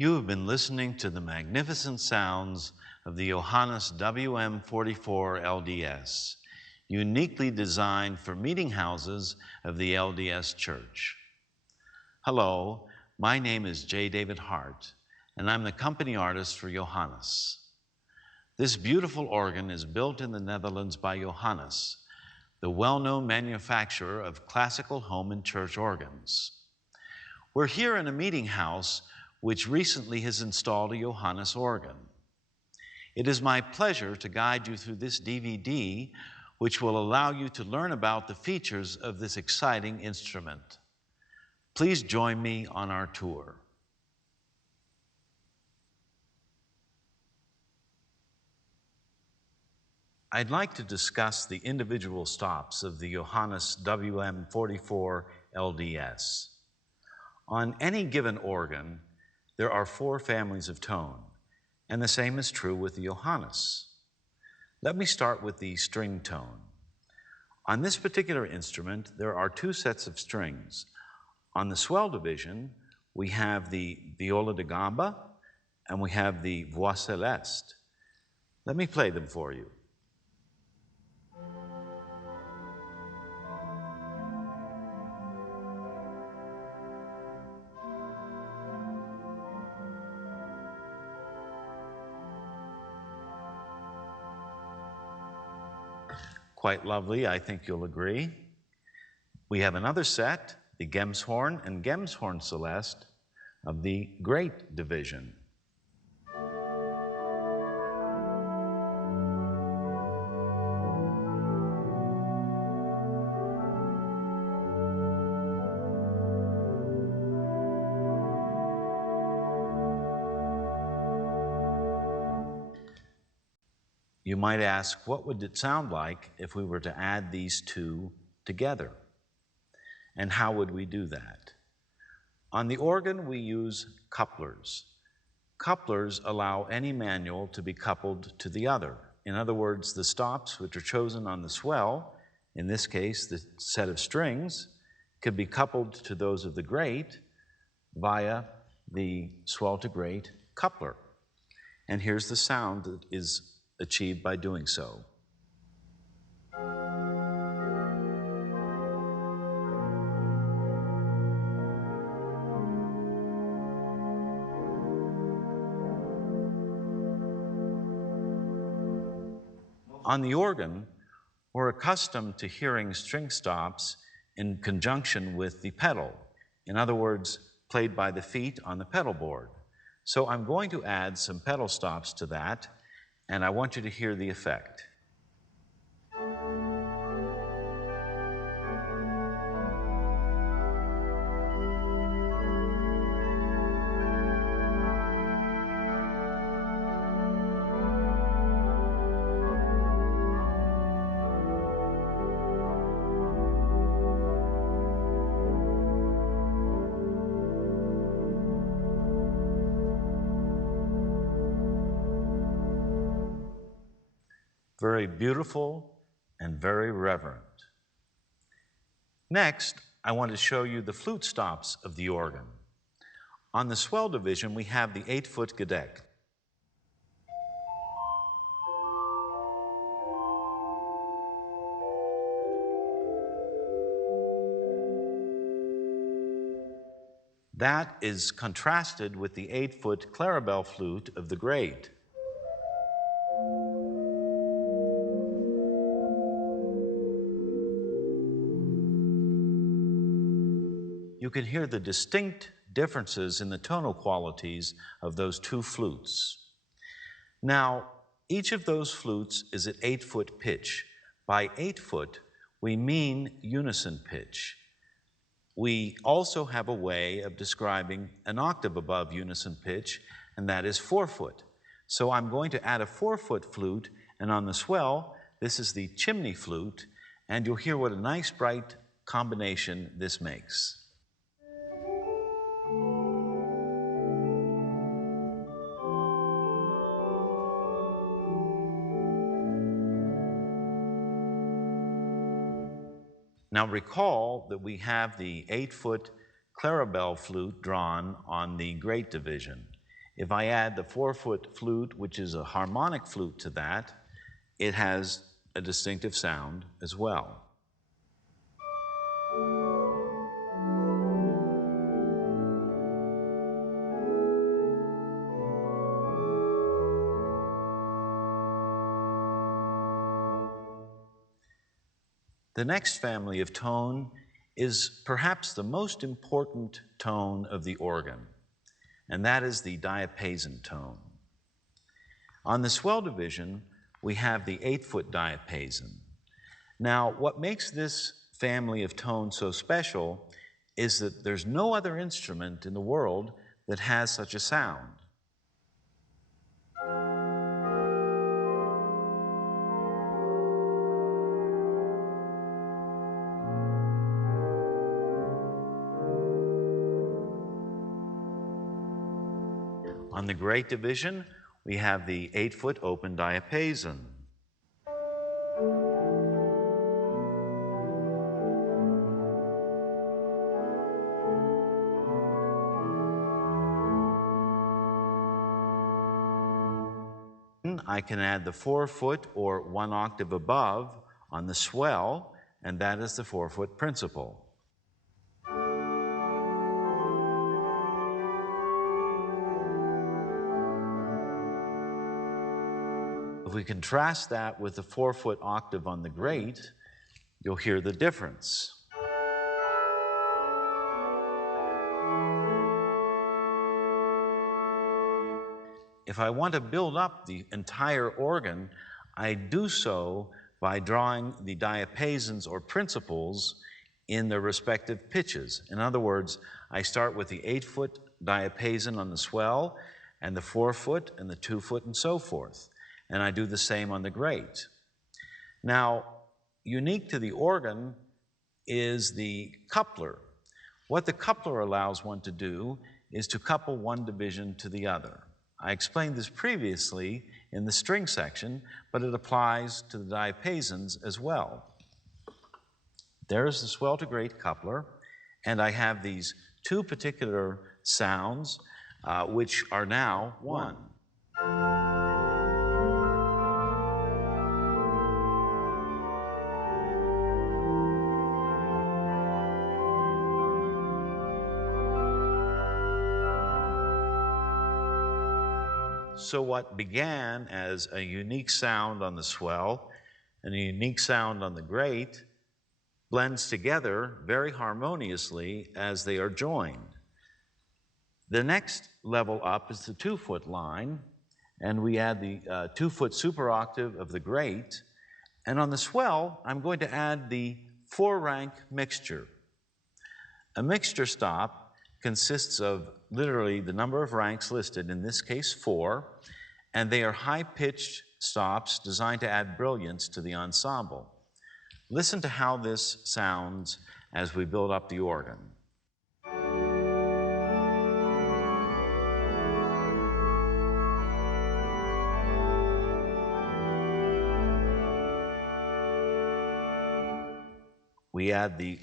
You have been listening to the magnificent sounds of the Johannus WM-44 LDS, uniquely designed for meeting houses of the LDS Church. Hello, my name is J. David Hart, and I'm the company artist for Johannus. This beautiful organ is built in the Netherlands by Johannus, the well-known manufacturer of classical home and church organs. We're here in a meeting house which recently has installed a Johannus organ. It is my pleasure to guide you through this DVD, which will allow you to learn about the features of this exciting instrument. Please join me on our tour. I'd like to discuss the individual stops of the Johannus WM-44 LDS. On any given organ, there are 4 families of tone, and the same is true with the Johannus. Let me start with the string tone. On this particular instrument, there are 2 sets of strings. On the swell division, we have the viola da gamba, and we have the voix celeste. Let me play them for you. Quite lovely, I think you'll agree. We have another set, the Gemshorn and Gemshorn Celeste of the great division. You might ask, what would it sound like if we were to add these 2 together? And how would we do that? On the organ, we use couplers. Couplers allow any manual to be coupled to the other. In other words, the stops which are chosen on the swell, in this case, the set of strings, could be coupled to those of the great via the swell to great coupler. And here's the sound that is achieved by doing so. On the organ, we're accustomed to hearing string stops in conjunction with the pedal. In other words, played by the feet on the pedal board. So I'm going to add some pedal stops to that, and I want you to hear the effect. Very beautiful and very reverent. Next, I want to show you the flute stops of the organ. On the swell division, we have the 8-foot Gedeck. That is contrasted with the 8-foot CLARIBEL flute of the great. You can hear the distinct differences in the tonal qualities of those 2 flutes. Now, each of those flutes is at 8-foot pitch. By 8-foot, we mean unison pitch. We also have a way of describing an octave above unison pitch, and that is 4-foot. So I'm going to add a 4-foot flute, and on the swell, this is the chimney flute, and you'll hear what a nice bright combination this makes. Now recall that we have the 8-foot CLARIBEL flute drawn on the great division. If I add the 4-foot flute, which is a harmonic flute, to that, it has a distinctive sound as well. The next family of tone is perhaps the most important tone of the organ, and that is the diapason tone. On the swell division, we have the 8-foot diapason. Now, what makes this family of tone so special is that there's no other instrument in the world that has such a sound. On the great division, we have the 8-foot open diapason. I can add the 4-foot or 1 octave above on the swell, and that is the 4-foot principal. If we contrast that with the 4-foot octave on the great, you'll hear the difference. If I want to build up the entire organ, I do so by drawing the diapasons or principals in their respective pitches. In other words, I start with the 8-foot diapason on the swell, and the 4-foot, and the 2-foot, and so forth. And I do the same on the great. Now, unique to the organ is the coupler. What the coupler allows one to do is to couple one division to the other. I explained this previously in the string section, but it applies to the diapasons as well. There's the swell to great coupler, and I have these two particular sounds, which are now one. So what began as a unique sound on the swell and a unique sound on the great blends together very harmoniously as they are joined. The next level up is the 2-foot line, and we add the 2-foot super octave of the great. And on the swell, I'm going to add the 4-rank mixture. A mixture stop consists of literally the number of ranks listed, in this case 4, and they are high-pitched stops designed to add brilliance to the ensemble. Listen to how this sounds as we build up the organ. We add the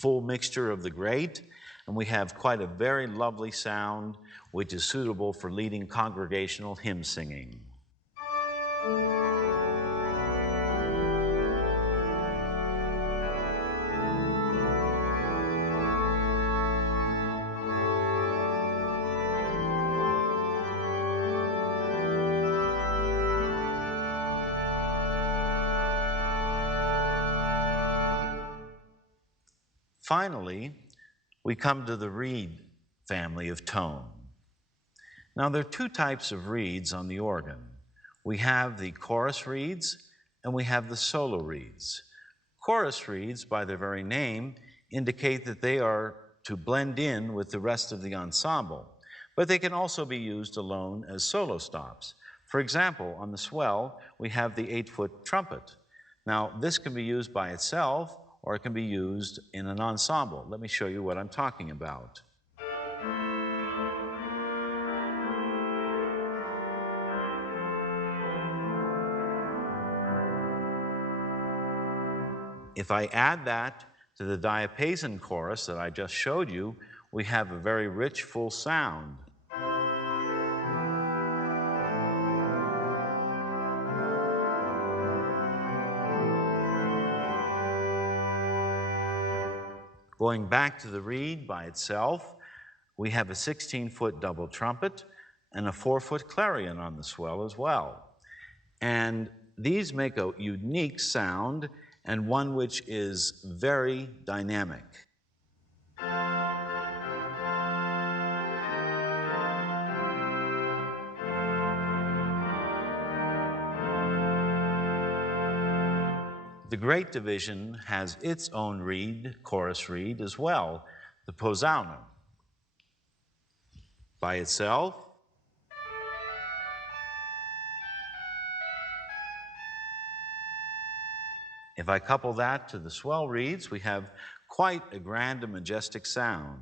full mixture of the great, and we have quite a very lovely sound which is suitable for leading congregational hymn singing. Finally, we come to the reed family of tone. Now, there are two types of reeds on the organ. We have the chorus reeds and we have the solo reeds. Chorus reeds, by their very name, indicate that they are to blend in with the rest of the ensemble, but they can also be used alone as solo stops. For example, on the swell, we have the 8-foot trumpet. Now, this can be used by itself, or it can be used in an ensemble. Let me show you what I'm talking about. If I add that to the diapason chorus that I just showed you, we have a very rich, full sound. Going back to the reed by itself, we have a 16-foot double trumpet and a 4-foot clarion on the swell as well. And these make a unique sound and one which is very dynamic. The Great Division has its own reed, chorus reed as well, the posaunum. By itself, if I couple that to the swell reeds, we have quite a grand and majestic sound.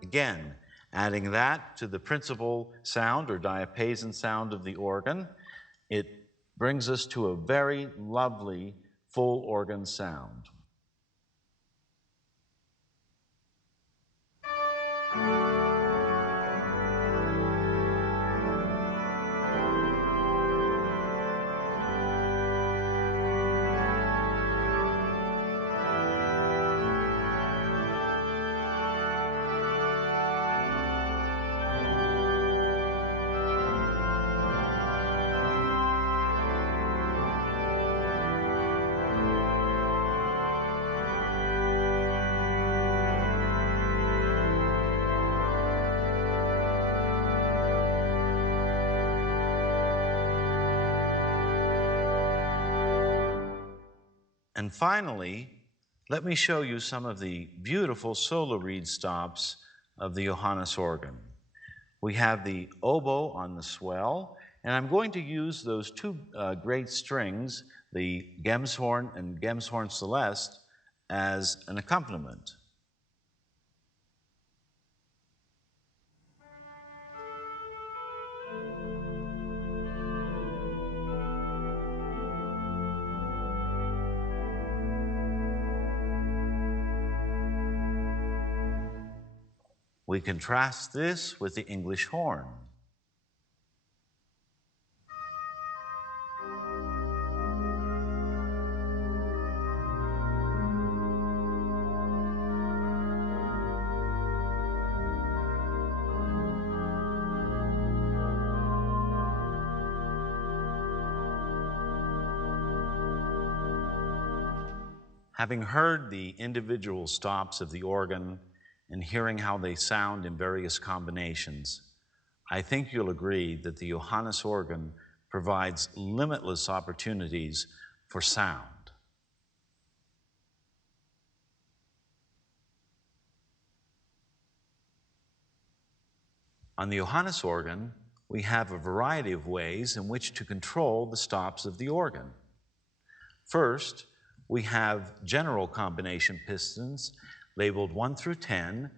Again, adding that to the principal sound or diapason sound of the organ, it brings us to a very lovely full organ sound. And finally, let me show you some of the beautiful solo reed stops of the Johannus organ. We have the oboe on the swell, and I'm going to use those two great strings, the Gemshorn and Gemshorn Celeste, as an accompaniment. We contrast this with the English horn. Having heard the individual stops of the organ and hearing how they sound in various combinations, I think you'll agree that the Johannus organ provides limitless opportunities for sound. On the Johannus organ, we have a variety of ways in which to control the stops of the organ. First, we have general combination pistons labeled 1 through 10,